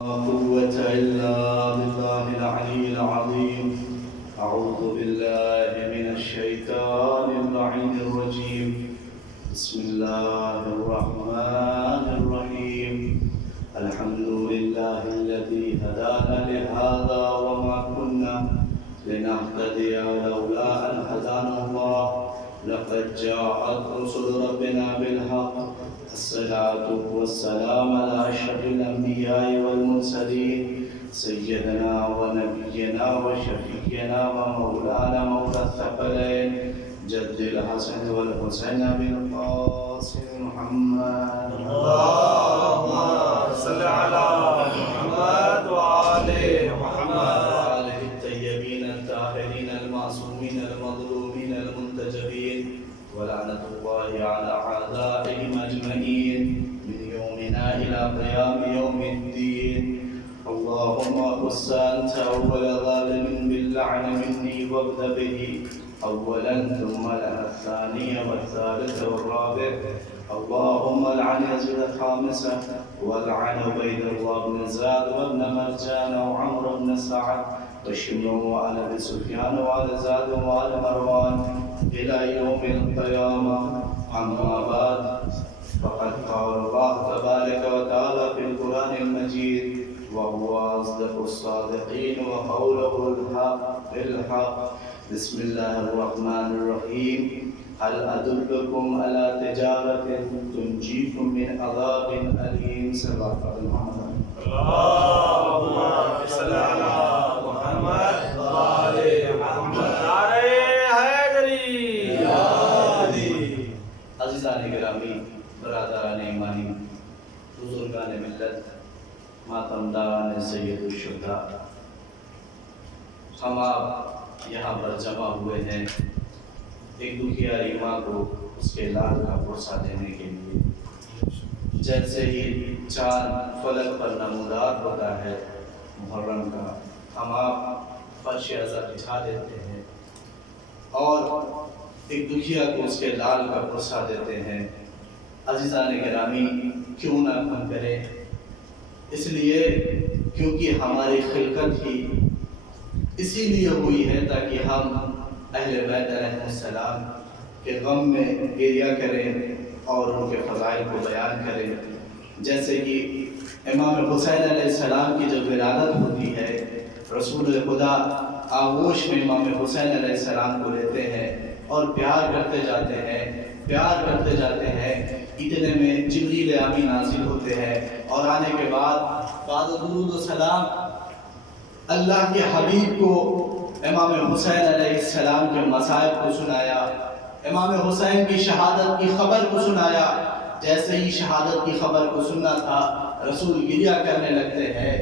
قوة إلا بالله العلي العظيم. أعوذ بالله من الشيطان اللعين الرجيم. بسم الله الرحمن الرحيم. الحمد لله الذي هدانا لهذا وما كنا لنهتدي لولا أن هدانا الله. لقد جاءت رسل ربنا بالحق. الصلاة والسلام على أشرف الأنبياء والمرسلين سيدنا ونبينا وشفيعنا ومولانا مولى الثقلين جد الحسن والحسين بن القاسم محمد. اللهم صل على محمد وآل محمد وآله الطيبين الطاهرين المعصومين المظلومين المنتجبين ولعنة الله على أعدائهم أجمعين من يومنا إلى قيام يوم الدين. اللهم خص أنت أول ظالم باللعن مني وابدأ به أولا ثم لنا الثاني والثالث والرابع. اللهم لعن يزيد الخامسة ولعن عبيد الله بن زاد وابن مرجان وعمرو بن سعد وشمر وآل أبي سفيان وآل زاد وآل مروان إلى يوم القيامة. أما بعد، فقد قال الله تبارك وتعالى في القرآن المجيد وهو أصدق الصادقين وقوله الحق. بسم الله الرحمن الرحيم. هل أدلكم على تجارة تنجيكم من عذاب أليم؟ صدق محمد. اللهم صل على محمد وآل محمد. نعرہ حیدری یا علی. عزیزان گرامی، برادران ایمانی، بزرگان ملت، ماتمداران سید الشہداء، ہم آپ یہاں پر جمع ہوئے ہیں ایک دکھیاری ماں کو اس کے لال کا پرسہ دینے کے لیے. جیسے ہی چاند فلک پر نمودار ہوتا ہے محرم کا، ہم آپ فرش ازا بچھا دیتے ہیں اور ایک دکھیا کو اس کے لال کا پرسہ دیتے ہیں. عزیزان گرامی، کیوں نہ ہم کریں؟ اس لیے کیونکہ ہماری خلقت ہی اسی لیے ہوئی ہے تاکہ ہم اہل بیت علیہ السلام کے غم میں گریہ کریں اور ان کے فضائل کو بیان کریں. جیسے کہ امام حسین علیہ السلام کی جب ولادت ہوتی ہے، رسول خدا آغوش میں امام حسین علیہ السلام کو لیتے ہیں اور پیار کرتے جاتے ہیں. اتنے میں جبریل امی نازل ہوتے ہیں اور آنے کے بعد درود و سلام اللہ کے حبیب کو امام حسین علیہ السلام کے مصائب کو سنایا، امام حسین کی شہادت کی خبر کو سنایا. جیسے ہی شہادت کی خبر کو سننا تھا، رسول گریہ کرنے لگتے ہیں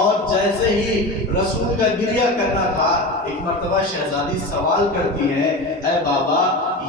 اور جیسے ہی رسول کا گریہ کرنا تھا، ایک مرتبہ شہزادی سوال کرتی ہیں، اے بابا،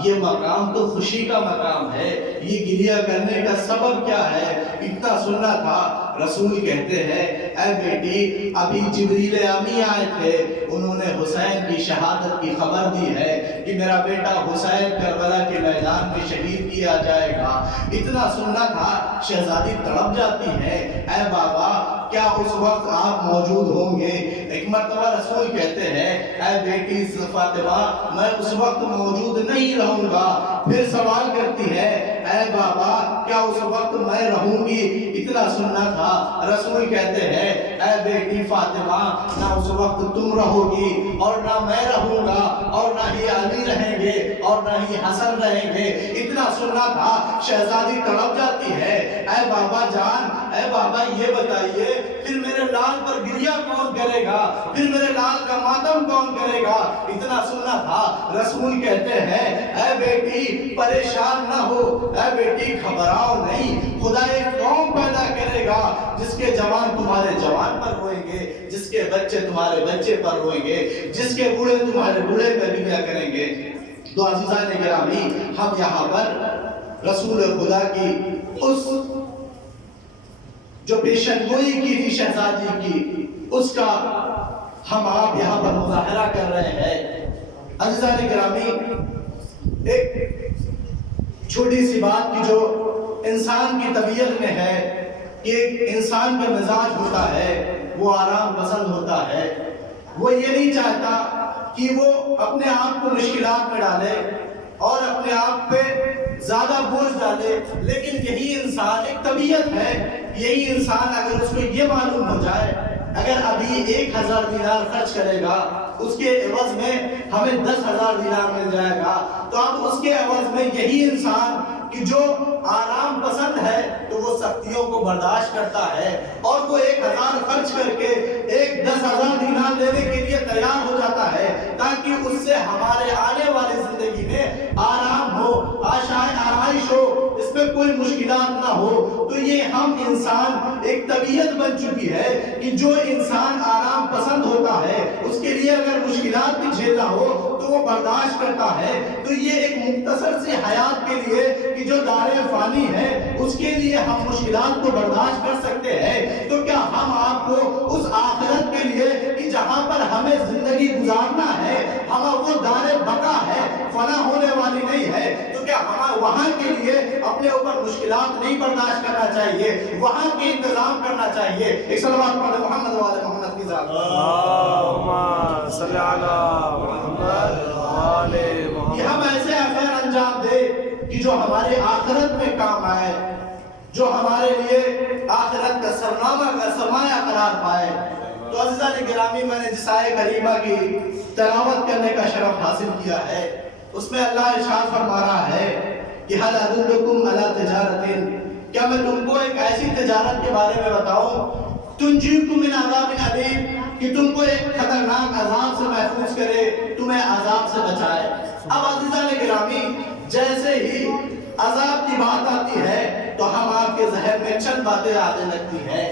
یہ مقام تو خوشی کا مقام ہے، یہ گریہ کرنے کا سبب کیا ہے؟ اتنا سننا تھا. رسول کہتے ہیں، اے بیٹی، ابھی جبریل امی آئے تھے، انہوں نے حسین کی شہادت کی خبر دی ہے کہ میرا بیٹا حسین کربلا کے میدان میں شہید کیا جائے گا. اتنا سننا تھا. شہزادی تڑپ جاتی ہے، اے بابا، کیا اس وقت آپ موجود ہوں گے؟ ایک مرتبہ رسول کہتے ہیں، اے بیٹی فاطمہ، میں اس وقت موجود نہیں رہوں گا. پھر سوال کرتی ہے، اے بابا، کیا اس وقت میں رہوں گی؟ اتنا سننا تھا. رسول کہتے ہیں، اے بیٹی فاطمہ، نہ اس وقت تم رہو گی اور نہ میں رہوں گا اور نہ ہی علی رہیں گے اور نہ ہی حسن رہیں گے. اتنا سننا تھا. شہزادی تڑپ جاتی ہے، اے بابا جان، اے بابا، یہ بتائیے پھر میرے لال پر گریہ کون کرے گا؟ پھر میرے لال کا ماتم کون کرے گا؟ اتنا سننا تھا. رسول کہتے ہیں، اے بیٹی پریشان نہ ہو، اے بیٹی گھبراؤ نہیں، خدا ایک قوم پیدا کرے گا جس کے جوان تمہارے جوان پر روئیں گے، جس کے بچے تمہارے بچے پر روئیں گے، جس کے بوڑھے تمہارے بوڑھے پر گریہ کریں گے. تو عزیزان گرامی، ہم یہاں پر رسول خدا کی اس جو پیشن گوئی کی تھی شہزادی کی، اس کا ہم آپ یہاں پر مظاہرہ کر رہے ہیں. عزیزان گرامی، ایک چھوٹی سی بات کی جو انسان کی طبیعت میں ہے کہ ایک انسان کا مزاج ہوتا ہے، وہ آرام پسند ہوتا ہے، وہ یہ نہیں چاہتا کہ وہ اپنے آپ کو مشکلات میں ڈالے اور اپنے آپ پہ زیادہ بوجھ ڈالے، لیکن یہی انسان ایک طبیعت ہے، یہی انسان اگر اس کو یہ معلوم ہو جائے اگر ابھی 1000 دینار خرچ کرے گا اس کے عوض میں ہمیں 10,000 دینار مل جائے گا، تو اب اس کے عوض میں یہی انسان کہ جو آرام پسند ہے تو وہ سختیوں کو برداشت کرتا ہے اور وہ 1000 خرچ کر کے 10,000 دینار لینے کے لیے تیار ہو جاتا ہے تاکہ اس سے ہمارے آنے والی زندگی میں آرام ہو، آرائش ہو، اس میں کوئی مشکلات نہ ہو۔ تو یہ ہم انسان ایک طبیعت بن چکی ہے کہ جو انسان آرام پسند ہوتا ہے اس کے لیے اگر مشکلات بھی جھیلنا ہو تو وہ برداشت کرتا ہے۔ تو یہ ایک مختصر سی حیات کے لیے کہ جو دار فانی ہے اس کے لیے ہم مشکلات کو برداشت کر سکتے ہیں، تو کیا ہم آپ کو اس آخرت کے لیے کہ جہاں پر ہمیں زندگی گزارنا ہے، ہمیں وہ دار بقا ہے، فنا ہونے والی نہیں ہے، تو کیا ہمیں وہاں کے لیے اپنے اوپر مشکلات نہیں برداشت کرنا چاہیے، وہاں کے انتظام کرنا چاہیے؟ ایک صلوات پڑھیں محمد والے محمد کی ذات۔ اللہم صلی علی محمد والے محمد۔ کہ ہم ایسے افعال انجام دے کہ جو ہمارے آخرت میں کام آئے، جو ہمارے لیے آخرت کا سرمایہ قرار پائے۔ تو عزیزان گرامی، میں نے جس آیے کریمہ کی تلاوت کرنے کا شرف حاصل کیا ہے اس میں اللہ ارشاد فرما رہا ہے کہ هل ادلکم علی تجارت، کیا میں تم کو ایک ایسی تجارت کے بارے میں بتاؤں تنجیکم من عذاب علیم، کہ تم کو ایک خطرناک عذاب سے محفوظ کرے، تمہیں عذاب سے بچائے۔ اب عزیزان گرامی، جیسے ہی عذاب کی بات آتی ہے تو ہم آپ کے ذہن میں چند باتیں آنے لگتی ہیں۔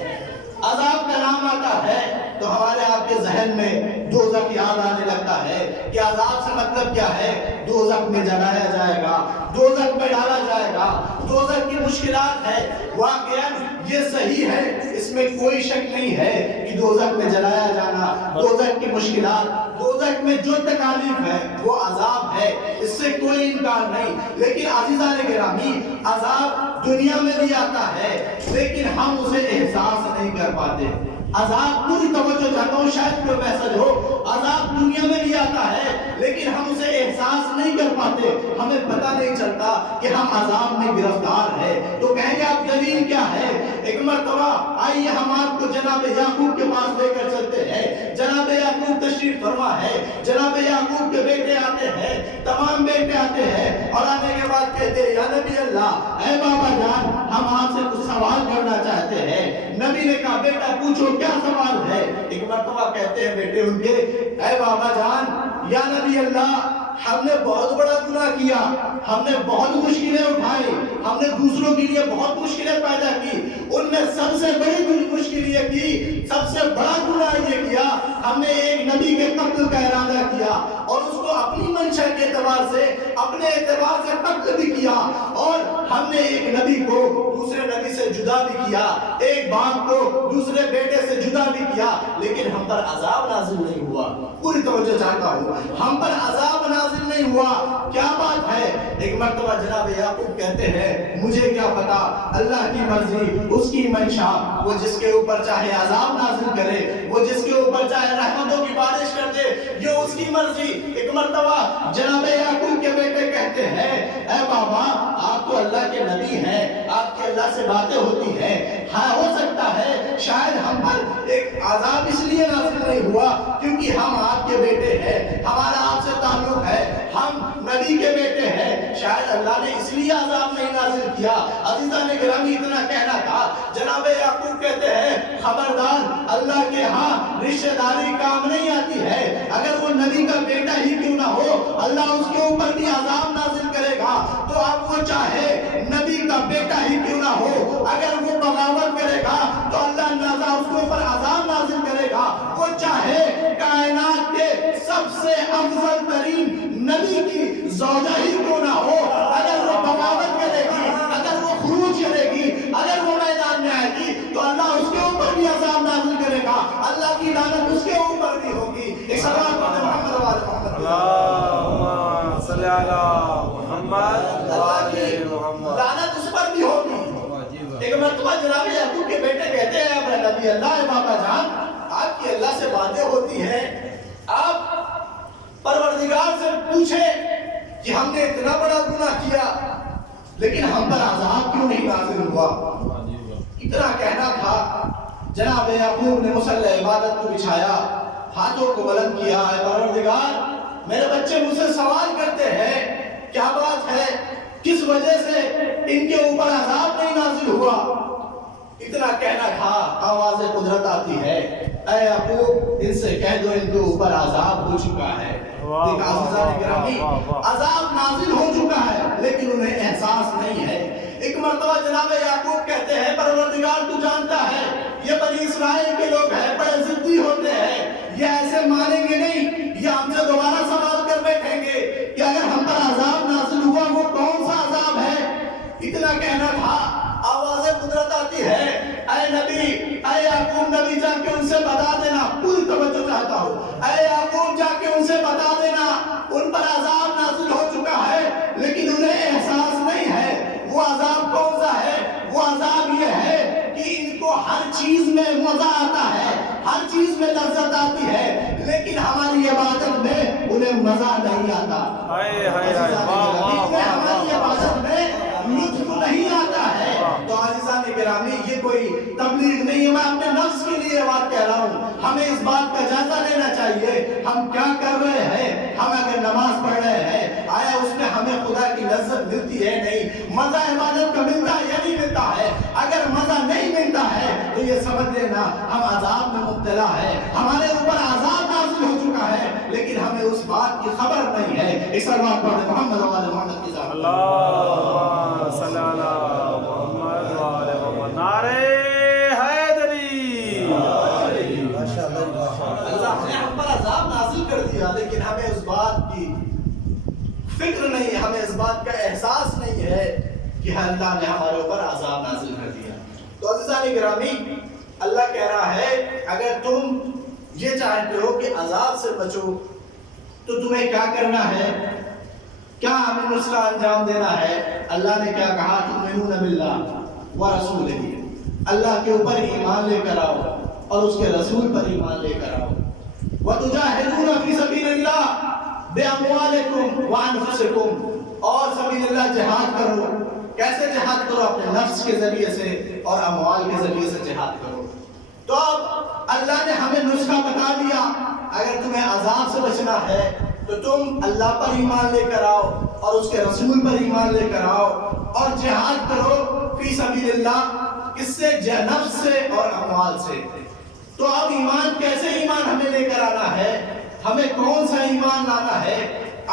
عذاب کا نام آتا ہے تو ہمارے آپ کے ذہن میں دوزخ یاد آنے لگتا ہے کہ عذاب سے مطلب کیا ہے؟ دوزخ میں جلایا جائے گا، دوزخ میں ڈالا جائے گا، دوزخ کی مشکلات ہے۔ واقعاً یہ صحیح ہے، اس میں کوئی شک نہیں ہے کہ دوزخ میں جلایا جانا، دوزخ کی مشکلات، دوزخ میں جو تکالیف ہے وہ عذاب ہے، اس سے کوئی انکار نہیں۔ لیکن عزیزان گرامی، عذاب دنیا میں بھی آتا ہے لیکن ہم اسے احساس نہیں کر پاتے۔ عذاب، پوری توجہ چاہتا ہوں، شاید کوئی میسج ہو، عذاب دنیا میں بھی آتا ہے لیکن ہم اسے احساس نہیں کر پاتے، ہمیں پتہ نہیں چلتا کہ ہم عذاب میں گرفتار ہیں۔ تو کہیں گے آپ دلیل کیا ہے؟ ایک مرتبہ آئیے ہم آپ کو جناب یعقوب کے پاس لے کر چلتے ہیں۔ جناب یعقوب تشریف فرما ہے، جناب یعقوب کے بیٹے آتے ہیں، تمام بیٹے آتے ہیں اور آنے کے بعد کہتے ہیں یا نبی اللہ، اے بابا جان، ہم آپ سے کچھ سوال کرنا چاہتے ہیں۔ نبی نے کہا بیٹا پوچھو کیا سوال ہے؟ ایک مرتبہ کہتے ہیں بیٹے ان کے، اے بابا جان، یا نبی اللہ، ہم نے بہت بڑا گناہ کیا، ہم نے بہت مشکلیں اٹھائی، ہم نے دوسروں کے لیے بہت مشکلیں پیدا کی، ان میں سب سے بڑی مشکل یہ کی، سب سے بڑا گناہ یہ کیا، ہم نے ایک نبی کے قتل کا ارادہ کیا اور اس کو اپنی منشا کے اعتبار سے، اپنے اعتبار سے قتل بھی کیا، اور ہم نے ایک نبی کو دوسرے نبی سے جدا بھی کیا، ایک باپ کو دوسرے بیٹے سے جدا بھی کیا، لیکن ہم پر عذاب نازل نہیں ہوا۔ پوری توجہ چاہتا ہوں، ہم پر عذاب نازل نہیں ہوا، کیا بات ہے؟ ایک مرتبہ جناب یعقوب کہتے ہیں مجھے کیا پتا، اللہ کی مرضی، اس کی منشا، وہ جس کے اوپر چاہے عذاب نازل کرے، وہ جس کے اوپر چاہے رحمتوں کی بارش کر دے، یہ اس کی مرضی۔ ایک مرتبہ جناب یعقوب کے بیٹے کہتے ہیں اے بابا، آپ تو اللہ کے نبی ہیں، آپ کی اللہ سے باتیں ہوتی ہیں، ہاں ہو سکتا ہے شاید ہم پر ایک عذاب اس لیے نازل نہیں ہوا کیونکہ ہم آپ کے بیٹے ہیں، ہمارا آپ سے تعلق ہے، ہم نبی کے بیٹے ہیں، شاید اللہ نے اس لیے عذاب نہیں نازل کیا۔ عزیزان گرامی، اتنا کہنا تھا۔ جناب یعقوب کہتے ہیں خبردار، اللہ کے ہاں رشتہ داری کام نہیں آتی ہے، اگر وہ نبی کا بیٹا ہی کیوں نہ ہو، اللہ اس کے اوپر بھی عذاب نازل کرے گا، تو اب وہ چاہے نبی کا بیٹا ہی کیوں نہ ہو، اگر وہ بغاوت کرے گا تو اللہ نازل اس کے اوپر عذاب نازل کرے گا، وہ چاہے کائنات کے سب سے افضل ترین نبی کی زوجہ ہی کیوں نہ ہو، اگر وہ بغاوت کرے گی، اگر وہ خروج کرے گی، اگر وہ میدان میں آئے گی تو اللہ اس کے اوپر بھی عذاب نازل کرے گا، اللہ کی لعنت اس کے اوپر بھی ہوگی۔ ایک صلوات پڑھیں محمد وعلى محمد۔ اللہم صلی علی محمد اللہ کی محمد۔ لعنت اس پر بھی ہوگی۔ ایک مرتبہ مرتبہ جناب یعقوب کے بیٹے کہتے ہیں اے نبی اللہ بابا جان آپ کی اللہ سے باتیں ہوتی ہیں، آپ پروردگار سے پوچھیں کہ ہم نے اتنا بڑا گناہ کیا لیکن ہم پر عذاب کیوں نہیں نازل ہوا؟ اتنا کہنا تھا، جناب یعقوب نے مصلی عبادت کو بچھایا، ہاتھوں کو بلند کیا، اے پروردگار میرے بچے مجھ سے سوال کرتے ہیں کیا بات ہے، کس وجہ سے ان کے اوپر عذاب نہیں نازل ہوا؟ اتنا کہنا تھا، آواز قدرت آتی ہے، اے یعقوب ان سے کہہ دو ان کے اوپر عذاب ہو چکا ہے۔ دیکھ عزیزان گرامی، عذاب نازل ہو چکا ہے لیکن انہیں احساس نہیں ہے۔ ایک مرتبہ جناب یعقوب کہتے ہیں پروردگار تو جانتا ہے یہ بنی اسرائیل کے لوگ ہیں، بڑے ضدی ہوتے ہیں، یہ ایسے مانیں گے نہیں، یہ ہم سے دوبارہ سوال کر بیٹھیں گے کہ اگر ہم پر عذاب نازل ہوا وہ کون سا عذاب ہے؟ اتنا کہنا تھا، آواز قدرت آتی ہے، اے نبی، اے یعقوب نبی جا کے ان سے بتا دینا، پوری توجہ چاہتا ہوں، اے یعقوب جا کے ان سے بتا دینا ان پر عذاب نازل ہو چکا ہے لیکن انہیں احساس نہیں ہے۔ وہ عذاب کون سا ہے؟ وہ عذاب یہ ہے کہ ان کو ہر چیز میں مزہ آتا ہے، ہر چیز میں لذت آتی ہے لیکن ہماری عبادت میں انہیں مزہ نہیں آتا۔ ہماری عبادت میں لطف نہیں آتا ہے۔ تو عزیزان گرامی یہ کوئی تبلیغ نہیں ہے، میں اپنے نفس کے لیے بات کہہ رہا ہوں، ہمیں اس بات کا جائزہ لینا چاہیے ہم کیا کر رہے ہیں۔ ہم اگر نماز پڑھ رہے ہیں آیا اس میں ہمیں خدا کی لذت ملتی ہے؟ نہیں۔ مزہ عبادت کا ملتا ہے یا نہیں ملتا ہے؟ اگر مزہ نہیں ملتا ہے تو یہ سمجھ لینا ہم عذاب میں مبتلا ہے، ہمارے اوپر عذاب نازل ہو چکا ہے لیکن ہمیں اس بات کی خبر نہیں ہے۔ اس بات پڑھ محمد و آل محمد کی ذات اللہم صلی علی محمد و آل محمد، نعرہ حیدری۔ اللہ نے ہم پر عذاب نازل کر دیا لیکن ہمیں اس بات کی فکر نہیں ہے، ہمیں اس بات کا احساس نہیں ہے کہ اللہ نے ہمارے اوپر عذاب نازل کر دیا۔ تو عزیزان گرامی اللہ کہہ رہا ہے اگر تم یہ چاہتے ہو کہ عذاب سے بچو تو تمہیں کیا کرنا ہے، کیا ہمیں نسخہ انجام دینا ہے؟ اللہ نے کیا کہا، تؤمنون باللہ ورسولہ، اللہ کے اوپر ایمان لے کر آؤ اور اس کے رسول پر ایمان لے کر آؤ، وتجاہدون فی سبیل اللہ باموالکم وانفسکم، اور سبیل اللہ جہاد کرو۔ کیسے جہاد کرو؟ اپنے نفس کے ذریعے سے اور اموال کے ذریعے سے جہاد کرو۔ تو اب اللہ نے ہمیں نسخہ بتا دیا، اگر تمہیں عذاب سے بچنا ہے تو تم اللہ پر ایمان لے کر آؤ اور اس کے رسول پر ایمان لے کر آؤ اور جہاد کرو فی سبیل اللہ، کس سے؟ نفس سے اور اموال سے۔ تو اب ایمان، کیسے ایمان ہمیں لے کر آنا ہے، ہمیں کون سا ایمان لانا ہے؟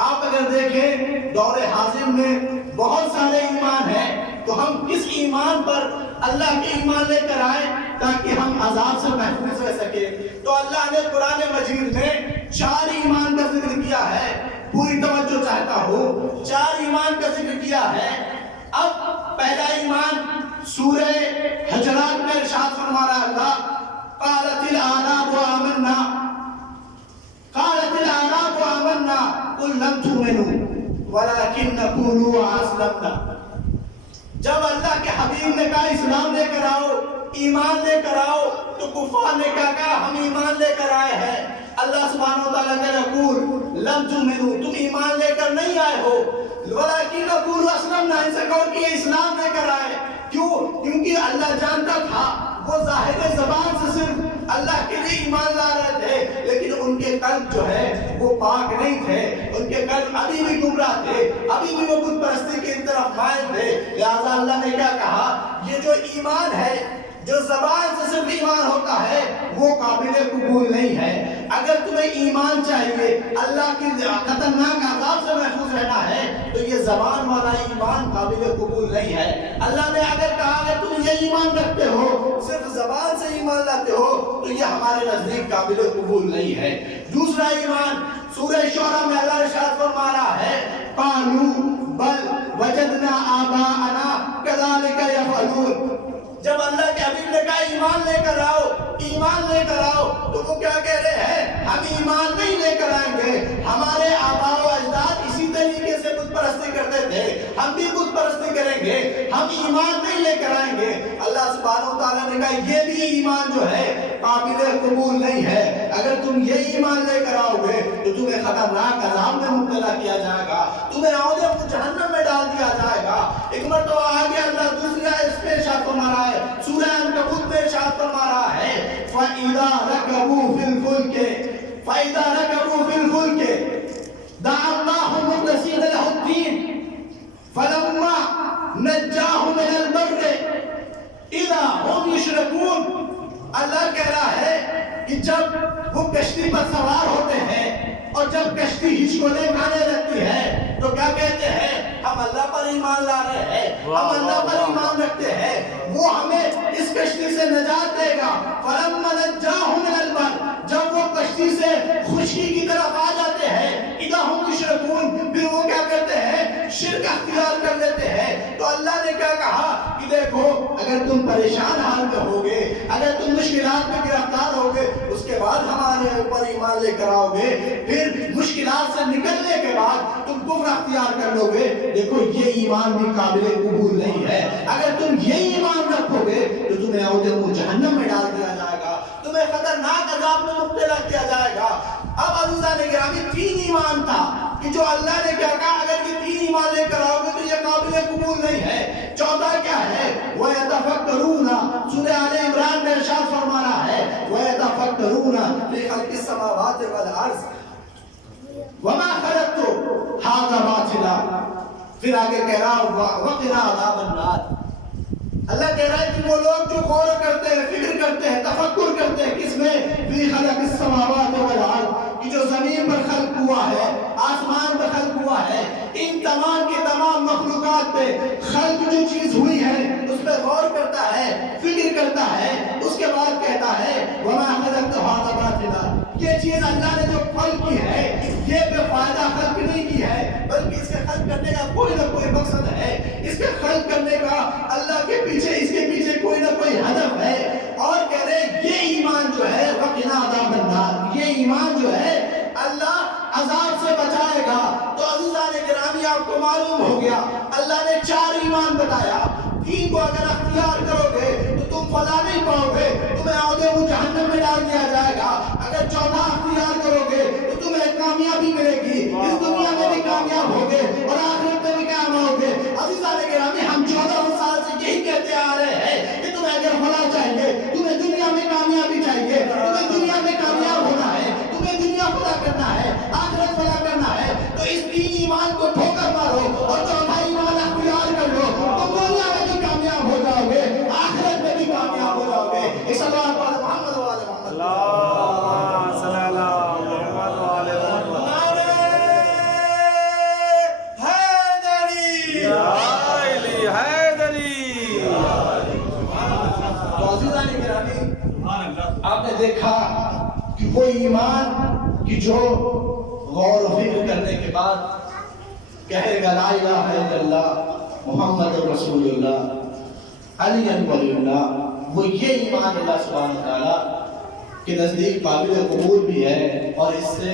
آپ اگر دیکھیں دور حاضر میں بہت سارے ایمان ہیں، تو ہم کس ایمان پر اللہ کے ایمان لے کر آئیں تاکہ ہم عذاب سے محفوظ رہ سکیں؟ تو اللہ نے قرآن مجید میں 4 ایمان کا ذکر کیا ہے، پوری توجہ چاہتا ہوں، 4 ایمان کا ذکر کیا ہے۔ اب پہلا ایمان سورہ حجرات میں ارشاد فرما رہا اللہ، قالت الاعراب آمنا، قالت الاعراب آمنا قل لم تؤمنوا ولكن قولوا اسلمنا۔ جب اللہ کے حبیب نے کہا اسلام لے کر آؤ، ایمان لے کر آؤ، تو کفار نے کیا کہا؟ ہم ایمان لے کر آئے ہیں۔ اللہ سبحانہ وتعالیٰ نے قول لم تؤمنوا، تم ایمان لے کر نہیں آئے ہو، ولكن قولوا اسلمنا، ان سے کہو کہ اسلام لے کر آئے۔ کیوں؟ کیونکہ اللہ جانتا تھا وہ ظاہر زبان سے صرف اللہ کے لیے ایمان لا رہے تھے لیکن ان کے قلب جو ہے وہ پاک نہیں تھے، ان کے قلب ابھی بھی گمراہ تھے، ابھی بھی وہ بت پرستی کی طرف مائل تھے۔ لہذا اللہ نے کیا کہا، یہ جو ایمان ہے جو زبان سے صرف ایمان ہوتا ہے وہ قابل قبول نہیں ہے۔ اگر تمہیں ایمان چاہیے، اللہ کی خطرناک عذاب سے محفوظ رہنا ہے، تو یہ زبان والا ایمان قابل قبول نہیں ہے۔ اللہ نے اگر کہا اگر تم یہ ایمان رکھتے ہو، صرف زبان سے ایمان لاتے ہو، تو یہ ہمارے نزدیک قابل قبول نہیں ہے۔ دوسرا ایمان سورہ شعراء میں اللہ ارشاد فرما رہا ہے، قالوا بل وجدنا آباءنا كذلك يفعلون۔ جب اللہ کے حبیب نے کہا ایمان لے کر آؤ، ایمان لے کر آؤ، تو وہ کیا کہہ رہے ہیں؟ ہم ایمان نہیں لے کر آئیں گے، ہمارے آباء و اجداد اسی طریقے سے بت پرستی کرتے تھے، ہم بھی بت پرستی کریں گے، ہم ایمان نہیں لے کر آئیں گے۔ اللہ سبحانہ و تعالیٰ نے کہا یہ بھی ایمان جو ہے قابل قبول نہیں ہے۔ اگر تم یہ ایمان لے کر آؤ گے تو تمہیں خطرناک عذاب میں مبتلا کیا جائے گا، تمہیں عودے کو جہنم میں ڈال دیا جائے گا۔ ایک مرتبہ آگے اللہ دوسری آیت میں ارشاد فرما رہا ہے، سورہ عنکبوت میں ارشاد فرما رہا ہے فَإِذَا رَكَبُوا فِي الْفُلْكِ فَإِذَا رَكَبُوا فِي الْفُلْكِ دَعَا اللَّهُ مُخْلِصِينَ لَهُ الدِّينَ فَلَمَّا نَجَّاهُمْ مِنَ الْبَرِّ إِذَا هُمْ يُشْرِكُونَ۔ اللہ کہہ رہا ہے کہ جب وہ کشتی پر سوار ہوتے ہیں اور جب کشتی ہچکولے کھانے لگتی ہے تو کیا کہتے ہیں؟ ہم اللہ پر ایمان لا رہے ہیں، ہم اللہ پر ایمان رکھتے ہیں، وہ ہمیں اس کشتی سے نجات دے گا۔ فَلَمَّا نَجَّاهُمْ مِنَ الْبَرِّ، جب وہ کشتی سے خشکی کی طرف آ جاتے ہیں اِذَا هُمْ يُشْرِكُونَ، پھر وہ کیا کرتے ہیں؟ شرک اختیار کر لیتے ہیں۔ تو اللہ نے کیا کہا کہ دیکھو اگر تم پریشان حال میں ہوگے، اگر تم مشکلات میں گرفتار ہوگے، اس کے بعد ہمارے اوپر ایمان لے کر آؤ گے، پھر مشکلات سے نکلنے کے بعد تم کفر اختیار کر لو گے، دیکھو یہ ایمان بھی قابل قبول نہیں ہے۔ اگر تم یہ ایمان رکھو گے تو تمہیں عودے کو جہنم میں ڈال دیا جائے گا، تمہیں خطرناک عذاب میں مبتلا کیا جائے گا۔ اب عزیزان گرامی تین ایمان تھا کہ جو اللہ نے کیا کہا اگر یہ تین ایمان لے کر آؤ گے تو یہ قابل قبول نہیں ہے۔ چوتھا کیا ہے؟ وَيَتَفَكَّرُونَ، سورہ آل عمران میں ارشاد فرما رہا ہے وَيَتَفَكَّرُونَ فِي خَلْقِ السَّمَاوَاتِ وَالْأَرْضِ وَمَا خَلَقْتُ هَذَا بَاطِلًا، پھر آگے کہہ رہا وَقِنَا عَذَابَ النَّارِ۔ اللہ کہہ رہا ہے کہ وہ لوگ جو غور کرتے ہیں، فکر کرتے ہیں، تفکر کرتے ہیں کس میں؟ فی خلق السماوات والارض، کہ جو زمین پر خلق ہوا ہے، آسمان پر خلق ہوا ہے، ان تمام کے تمام مخلوقات پہ خلق جو چیز ہوئی ہے اس پہ غور کرتا ہے، فکر کرتا ہے، اس کے بعد کہتا ہے وما خلقت هذا باطلا، یہ چیز اللہ نے جو خلق کی ہے یہ بے فائدہ خلق نہیں کی ہے، بلکہ اس کے خلق کرنے کا کوئی نہ کوئی مقصد ہے، اس کے خلق کرنے کا اللہ کے پیچھے، اس کے پیچھے کوئی نہ کوئی ہدف ہے۔ اور کہہ رہے یہ ایمان جو ہے وقنا عذاب النار، یہ ایمان جو ہے اللہ عذاب سے بچائے گا۔ تو عزیزان گرامی آپ کو معلوم ہو گیا اللہ نے چار ایمان بتایا، تین کو اگر اختیار کرو گے تو تم فلاح نہیں پاؤ گے، تمہیں عودے کو جہنم میں ڈال دیا جائے گا۔ اگر چوتھا اختیار کرو گے تو تمہیں کامیابی ملے گی، اس دنیا میں بھی کامیاب ہوگے اور آخرت میں بھی کامیاب ہوگے۔ عزیزان گرامی ہم 14 سال سے یہی کہتے آ رہے ہیں کہ تمہیں اگر فلاح چاہیے، تمہیں دنیا میں کامیابی چاہیے، تمہیں دنیا میں کامیاب ہونا ہے، تمہیں دنیا فلاح کرنا ہے، آخرت فلاح کرنا ہے، تو اس تین ایمان کو ٹھوکر مارو اور چوتھا ایمان اختیار کر لو، تم دنیا میں بھی کامیاب ہو جاؤ گے، آخرت میں بھی کامیاب ہو جاؤ گے۔ اس اللہ پر محمد و آل محمد، اللہم صلی علی محمد و آل محمد۔ حیدری حیدری۔ تو عزیزان گرامی آپ نے دیکھا کہ وہ ایمان کی جو غور و فکر کرنے کے بعد کہے گا لا الہ الا اللہ محمد رسول اللہ علی ولی اللہ، وہ یہ ایمان اللہ سبحانہ وتعالیٰ کے نزدیک قابل قبول بھی ہے اور اس سے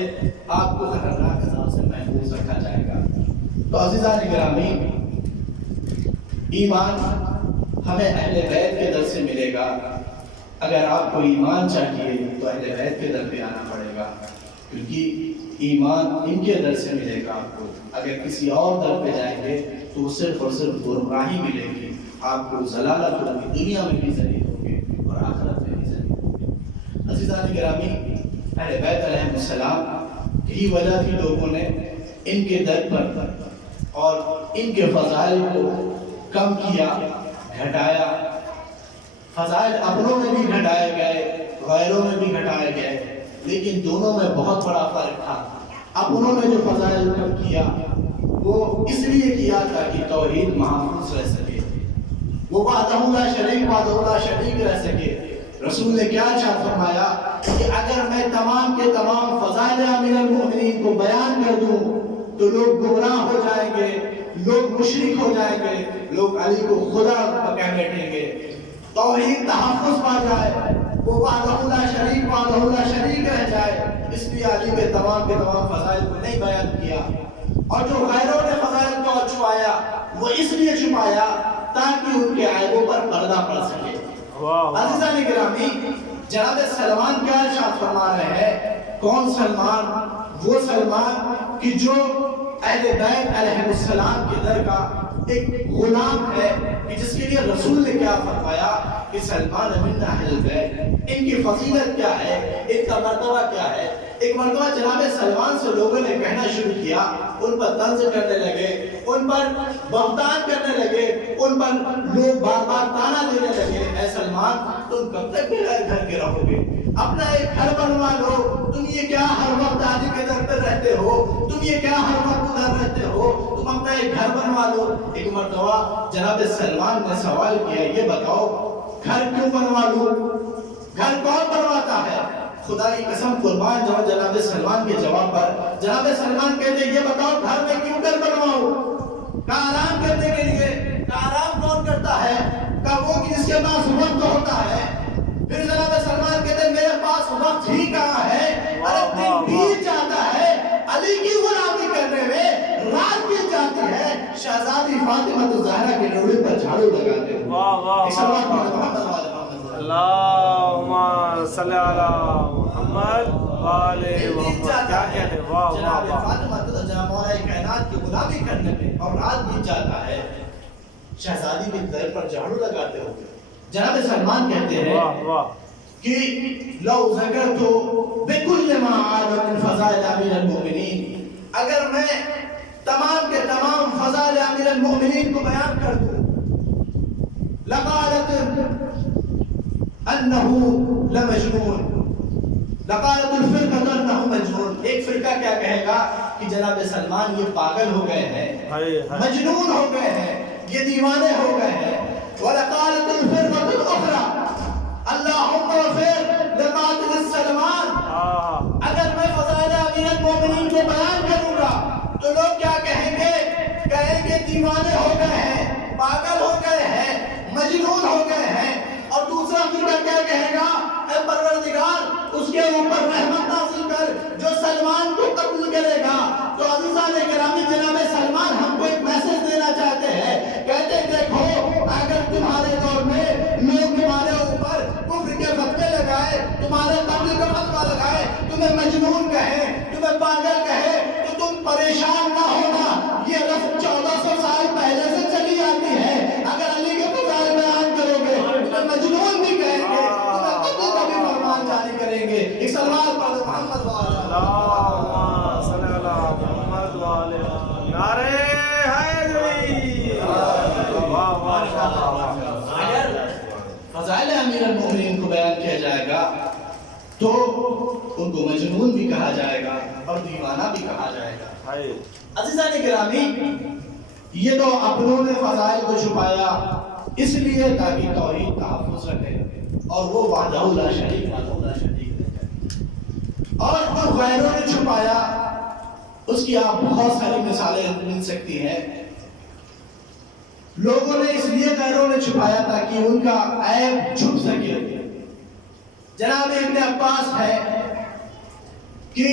آپ کو خطرناک عذاب سے محفوظ رکھا جائے گا۔ تو عزیزان گرامی ایمان ہمیں اہل بیت کے در سے ملے گا۔ اگر آپ کو ایمان چاہیے تو اہل بیت کے در پہ آنا پڑے گا، کیونکہ ایمان ان کے در سے ملے گا آپ کو۔ اگر کسی اور در پہ جائیں گے تو صرف اور صرف گمراہی ملے گی، آپ کو ضلالت ہوگی، دنیا میں بھی ذلیل ہوگے اور آخرت میں بھی ذلیل ہوگے۔ عزیزان گرامی اہل بیت علیہ السلام یہی وجہ تھی لوگوں نے ان کے در پر اور ان کے فضائل کو کم کیا، گھٹایا۔ فضائل اپنوں میں بھی گھٹائے گئے، غیروں میں بھی گھٹائے گئے، لیکن دونوں میں بہت بڑا فرق تھا۔ اپنوں نے جو فضائل کم کیا وہ اس لیے کیا تھا کہ توحید محفوظ رہ سکے، وہ وحدہ لا شریک رہ سکے۔ رسول نے کیا ارشاد فرمایا کہ اگر میں تمام کے تمام فضائل امیر المؤمنین کو بیان کر دوں تو لوگ گمراہ ہو جائیں گے، لوگ مشرک ہو جائیں گے، لوگ علی کو خدا کہہ بیٹھیں گے، توحید تحفظ پا جائے، وہ وحدہ لا شریک رہ جائے۔ اس لیے علی کے تمام فضائل کو نہیں بیان کیا، اور جو غیروں نے فضائل کو چھپایا وہ اس لیے چھپایا تاکہ ان کے عیبوں پر پردہ پڑ سکے۔ عزیزان گرامی، جناب سلمان کیا ارشاد فرما رہے ہیں؟ کون سلمان؟ وہ سلمان کہ جو اہل بیت علیہ السلام کے در کا ایک غلام ہے، کہ جس کے لیے رسول نے کیا فرمایا کہ سلمان من اہل بیت، ان کی فضیلت کیا ہے، ان کا مرتبہ کیا ہے۔ ایک مرتبہ جناب سلمان سے لوگوں نے کہنا شروع کیا، ان پر طنز کرنے لگے، ان پر بہتان کرنے لگے، ان پر لوگ بار بار تانا دینے لگے، اے سلمان تم کب تک بغیر گھر کے رہو گے؟ اپنا ایک گھر بنوا لو، تم یہ کیا ہر وقت آدمی کے در پر رہتے ہو، تم یہ کیا ہر وقت ادھر رہتے ہو، تم اپنا ایک گھر بنوا لو۔ ایک مرتبہ جناب سلمان نے سوال کیا، یہ بتاؤ گھر کیوں بنوا لوں؟ گھر کون بنواتا ہے؟ خدا کی قسم قربان جاؤ جناب سلمان کے جواب پر، جناب سلمان کہتے ہیں یہ بتاؤ گھر میں کیوں گھر بنواؤں؟ کہ آرام کرنے کے لیے۔ کہ آرام کون کرتا ہے؟ کہ وہ جس کے پاس وقت ہوتا ہے۔ پھر جناب سلمان کہتے ہیں میرے پاس وقت ہی کہاں ہے، ارے دن بیت جاتا ہے، علی کی غلامی کرنے میں رات بیت جاتی ہے، شہزادی فاطمہ الزہرا کے روڑے پر جھاڑو لگاتے ہیں۔ اللہم صلی علی محمد وآلہ محمد۔ کیا کہتے ہیں؟ واہ جناب واہ فاطمہ جناب مولا کائنات کی غلامی کرنے میں اور رات بیت جاتا ہے، شہزادی کے در پر جھاڑو لگاتے ہو۔ جناب سلمان کہتے ہیں کہ لو ذکرت بكل ما عاد من فضائل امیر المؤمنین، اگر میں تمام کے تمام فضائل امیر المؤمنین کو بیان کر دوں، لقالت انه لمجنون، لقالت الفرقہ انه مجنون، ایک فرقہ کیا کہے گا کہ جناب سلمان یہ پاگل ہو گئے ہیں، مجنون ہو گئے ہیں، یہ دیوانے ہو گئے ہیں۔ وَلَقَالَتُ الْفِرْقَةُ الْأُخْرَى اللہم اغفر لقاتل سلمان، اگر میں فضائل امیر المومنین کو بیان کروں گا تو لوگ کیا کہیں گے؟ کہیں گے دیوانے ہو گئے ہیں، پاگل ہو گئے ہیں، مجنون ہو گئے ہیں۔ اور دوسرا فرقہ کیا کہے گا؟ اے پروردگار اس کے اوپر رحمت نازل کر جو سلمان کو قتل کرے گا۔ تو عزیزان گرامی جناب سلمان ہم کو ایک میسج دینا چاہتے ہیں، کہتے ہیں دیکھو اگر تمہارے دور میں لوگ تمہارے اوپر کفر کے فتوے لگائے، تمہارے قتل کا فتوہ لگائے، تمہیں مجنون کہے، تمہیں پاگل کہے، تو تم پریشان نہ ہونا، یہ رسم 1400 سال پہلے سے چلی آتی ہے۔ اگر علی کے فضائل بیان کرو گے تمہیں مجنون بھی کہیں گے، تمہیں قتل کا بھی فرمان جاری کریں گے۔ ایک سلوات پڑھ محمد اللہم صلی علی محمد وآلہ محمد۔ نعرہ حیدری۔ اگر فضائل امیر المؤمنین کو بیان کیا جائے گا تو ان کو مجنون بھی کہا جائے گا اور دیوانہ بھی کہا جائے گا۔ عزیزان گرامی یہ تو اپنوں نے فضائل کو چھپایا اس لیے تاکہ توحید تحفظ رکھے اور وہ وحدہ لا شریک رہے، اور جو غیروں نے چھپایا اس کی آپ بہت ساری مثالیں مل سکتی ہیں۔ لوگوں نے اس لیے غیروں نے چھپایا تاکہ ان کا عیب چھپ سکے۔ جناب ابن عباس ہے کہ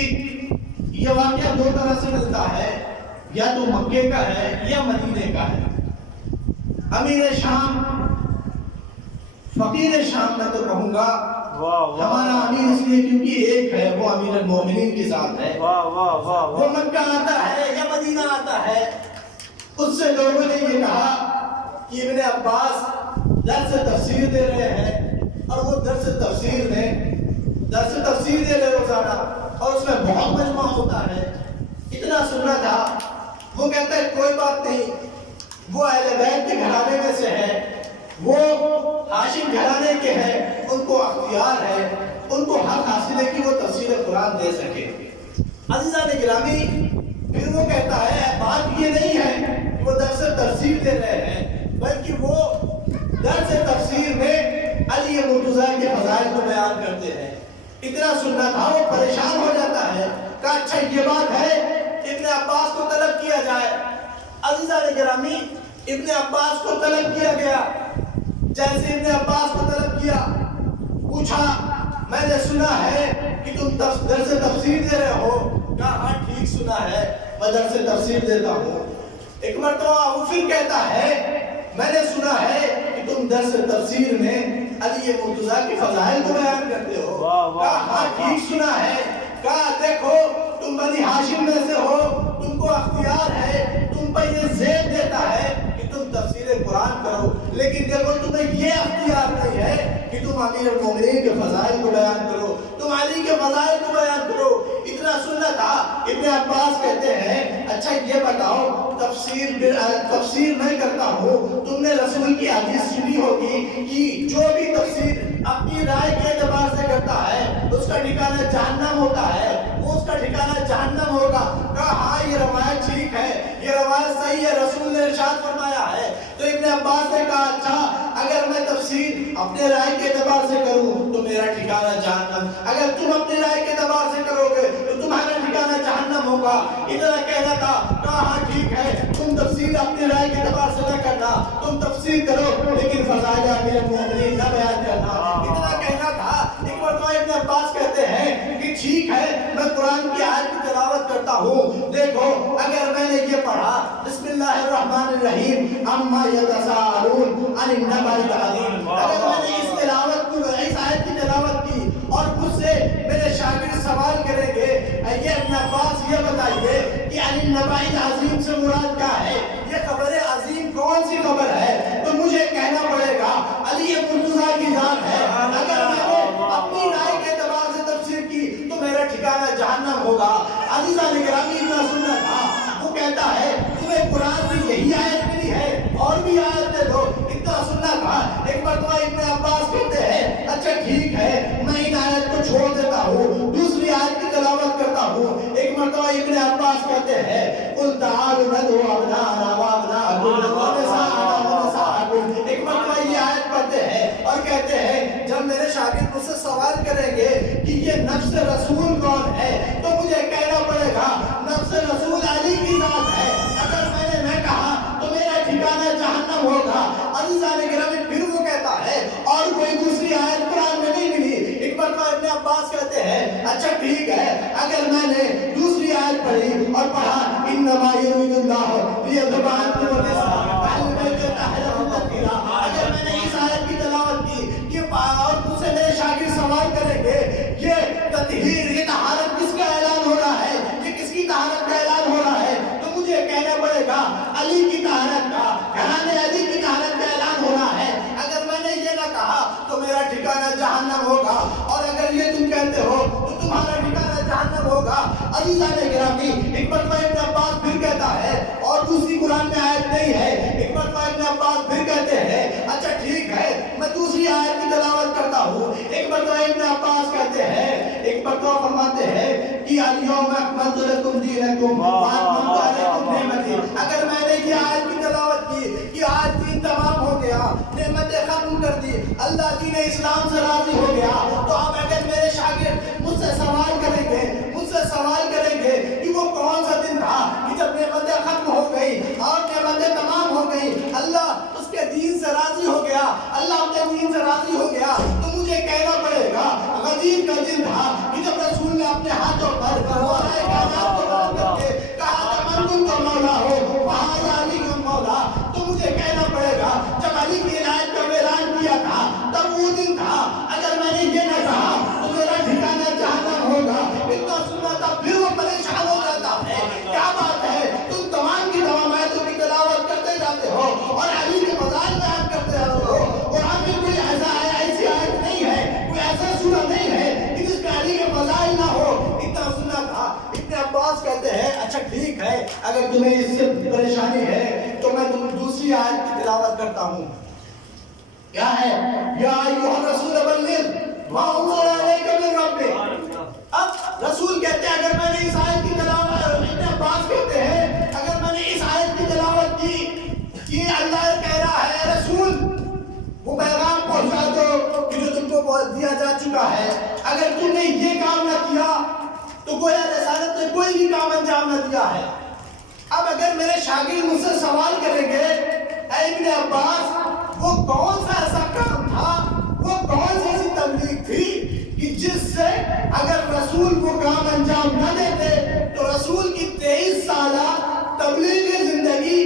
یہ واقعہ دو طرح سے ملتا ہے، یا تو مکے کا ہے یا مدینے کا ہے۔ امیر شام، فقیر شام میں تو کہوں گا ہمارا امیر اس لیے کیونکہ ایک ہے، وہ امیر المومنین کی ذات ہے۔ وہ مکہ آتا ہے یا مدینہ آتا ہے، اس سے لوگوں نے یہ کہا کہ ابن عباس درس تفسیر دے رہے ہیں، اور وہ درس تفسیر دے رہے روزانہ، اور اس میں بہت مجمع ہوتا ہے، اتنا سننا تھا۔ وہ کہتا ہے کوئی بات نہیں، وہ اہل بیت کے گھرانے میں سے ہے، وہ ہاشم گھرانے کے ہیں، ان کو اختیار ہے، ان کو حق حاصل ہے کہ وہ تفسیر قرآن دے سکے۔ عزیزان گرامی پھر وہ کہتا ہے بات یہ نہیں ہے کہ وہ درس تفسیر دے رہے ہیں، بلکہ وہ درس تفسیر میں علی مرتضیٰ کے فضائل کو بیان کرتے ہیں۔ اتنا سننا تھا، وہ پریشان ہو جاتا ہے، کہا اچھا یہ بات ہے، ابن عباس کو طلب کیا جائے۔ عزیزان گرامی ابن عباس کو طلب کیا گیا۔ جیسے ابن عباس کو طلب کیا، پوچھا میں نے سنا ہے کہ تم درس تفسیر دے رہے ہو؟ کہا ہاں ٹھیک سنا ہے، میں درس تفسیر دیتا ہوں۔ ایک مرتبہ وہ پھر کہتا ہے میں نے سنا ہے کہ تم درس تفسیر میں علی مرتضیٰ کی فضائل کو بیان کرتے ہو. کہا ہاں ٹھیک سنا ہے. کہا دیکھو تم بنی ہاشم میں سے ہو, تم کو اختیار ہے, تم پر یہ زید دیتا ہے کہ تم تفسیر قرآن کرو, لیکن دیکھو تمہیں یہ اختیار نہیں ہے کہ تم امیر المومنین کے فضائل کو بیان کرو, تم علی کے فضائل کو بیان کرو. اتنا سننا تھا. ابن عباس کہتے ہیں اچھا یہ بتاؤ تفسیر نہیں کرتا ہوں, تم نے رسول کی حدیث سنی ہوگی کہ جو بھی تفسیر اپنی رائے کے اعتبار سے کرتا ہے اس کا ٹھکانہ جہنم ہوتا ہے, وہ اس کا ٹھکانہ جہنم ہوگا. کہا ہاں یہ روایت ٹھیک ہے, یہ روایت صحیح ہے, رسول نے ارشاد فرمایا ہے. تو ابن عباس نے کہا اچھا اگر میں تفسیر اپنے رائے کے اعتبار سے کروں تو میرا ٹھکانہ جہنم, اگر تم اپنی رائے کے اعتبار سے کرو گے تو تمہارا ٹھکانہ جہنم ہوگا. اتنا کہنا تھا. کہا ہاں ٹھیک ہے, تم تفسیر اپنی رائے کے اعتبار سے نہ کرنا, تم تفسیر کرو لیکن فضائل امیر المومنین نہ بیان کرنا. اتنا کہنا تھا. ایک مرتبہ ابن عباس کہتے ہیں کہ ٹھیک ہے میں قرآن کی آیت کی تلاوت کرتا ہوں, دیکھو اگر میں نے یہ پڑھا بسم اللہ الرحمن الرحیم عما یتساءلون عن النبأ العظیم, اگر میں نے اس تلاوت کو اس آیت کی تلاوت کی اور مجھ سے میرے شاگرد سوال کریں گے یہ ابن عباس یہ بتائیے کہ عن النبأ العظیم سے مراد کیا ہے, یہ خبر عظیم کون سی خبر ہے, تو مجھے کہنا پڑے گا علی مرتضیٰ کی ذات ہے. اگر میں نے اپنی رائے کے اعتبار سے تفسیر کی تو میرا ٹھکانہ جہنم ہوگا. عزیزان گرامی اتنا سننا تھا. وہ کہتا ہے تمہیں قرآن کی یہی آیت ملی ہے اور بھی آیت دے دو. اتنا سننا تھا. ایک مرتبہ ابن عباس کہتے ہیں اچھا ٹھیک ہے میں ان آیت کو چھوڑ دیتا ہوں, دوسری آیت کی تلاوت کرتا ہوں. ایک مرتبہ ابن عباس کہتے ہیں قل تعالوا ندعو ابناءنا وابناءکم ونساءنا ونساءکم. ایک مرتبہ یہ آیت پڑھتے ہیں اور کہتے ہیں جب میرے شاگرد مجھ سے سوال کریں گے کہ یہ نفس رسول کون ہے تو مجھے کہنا پڑے گا نفس رسول علی کی ذات ہے. اگر میں نے نہ کہا تو میرا ٹھکانہ جہنم ہوگا. عزیزان گرامی پھر وہ کہتا ہے اور کوئی دوسری آیت قرآن میں نہیں ملی. ایک مرتبہ ابن عباس کہتے ہیں اچھا ٹھیک ہے اگر میں نے دوسری آیت پڑھی اور پڑھا انما یرید اللہ لیذھب عنکم الرجس واہل البیت طاہرین تطہیرا, اگر میں نے اس آیت کی تلاوت کی کہ اور مجھ سے میرے شاگرد سوال کریں گے یہ تطہیر یہ طہارت کس کا اعلان ہو رہا ہے, یہ کس کی طہارت کا اعلان ہو رہا ہے, تو مجھے کہنا پڑے گا علی کی طہارت کا, گھرانے علی کی طہارت کا اعلان ہو رہا ہے. اگر میں نے یہ نہ کہا تو میرا ٹھکانہ جہنم ہوگا, اور اگر یہ تم کہتے ہو تو تمہارا ٹھکانہ جہنم ہوگا. عزیزان گرامی ایک مرتبہ ابن عباس پھر کہتا ہے اور دوسری قرآن میں آیت نہیں ہے. ایک مرتبہ ابن عباس پھر کہتے ہیں اچھا ٹھیک ہے میں دوسری آیت کی تلاوت کرتا ہوں. ایک مرتبہ ابن عباس کہتے ہیں ایک مرتبہ فرماتے ہیں کہ الیوم اکملت لکم دینکم واتممت علیکم نعمتی. اگر میں نے یہ آیت کی تلاوت کی کہ آج دین تمام ہو گیا, نعمتیں ختم کر دی, اللہ دین اسلام سے راضی ہو گیا, تو اب اگر میرے شاگرد مجھ سے سوال کریں گے کہ وہ کون سا دن تھا کہ جب نعمتیں ختم ہو گئی اور نعمتیں تمام ہو گئی, اللہ اس کے دین سے راضی ہو گیا, اللہ اپنے دین سے راضی ہو گیا, تو مجھے کہنا پڑے گا غدیر کا دن تھا کہ جب رسول نے اپنے ہاتھوں پر مولا کائنات کو رام کر کے کہا تھا من تم کا مولا ہو وہاں علی کا مولا, تو مجھے کہنا پڑے گا جب علی کی عنایت کا اعلان کیا تھا تب وہ دن تھا. اگر میں نے یہ نہ کہا تو میرا ٹھکانہ جہنم ہوگا. اتنا سننا تھا. پھر وہ پریشان ہو جاتا ہے کیا بات ہے تم تمام کی تمام آیتوں کی تلاوت کرتے جاتے ہو اور علی کے فضائل بیان کرتے جاتے ہو. قرآن میں کوئی ایسی آیت نہیں ہے, کوئی ایسا سورہ نہیں ہے کہ جس میں علی کے فضائل نہ ہو. اتنا سننا تھا. ابن عباس کہتے ہیں اچھا ٹھیک ہے اگر تمہیں اس سے پریشانی ہے تو میں تمہیں دوسری آیت کی تلاوت کرتا ہوں. کیا ہے یا ایھا الرسول بلغ ما انزل الیک من ربک. اب رسول کہتے ہیں اگر میں نے اس آیت کی تلاوت, ابن عباس کہتے ہیں اگر میں نے اس آیت کی تلاوت کی کہ اللہ کہہ رہا ہے رسول وہ پیغام پہنچا دو کہ جو تم کو دیا جا چکا ہے, اگر تم نے یہ کام نہ کیا تو گویا رسالت نے کوئی بھی کام انجام نہ دیا ہے. اب اگر میرے شاگرد مجھ سے سوال کریں گے اے ابن عباس وہ کون سا ایسا کام تھا, وہ کون سی ایسی تبلیغ تھی کہ جس سے اگر رسول کو کام انجام نہ دیتے تو رسول کی 23 سالہ تبلیغ زندگی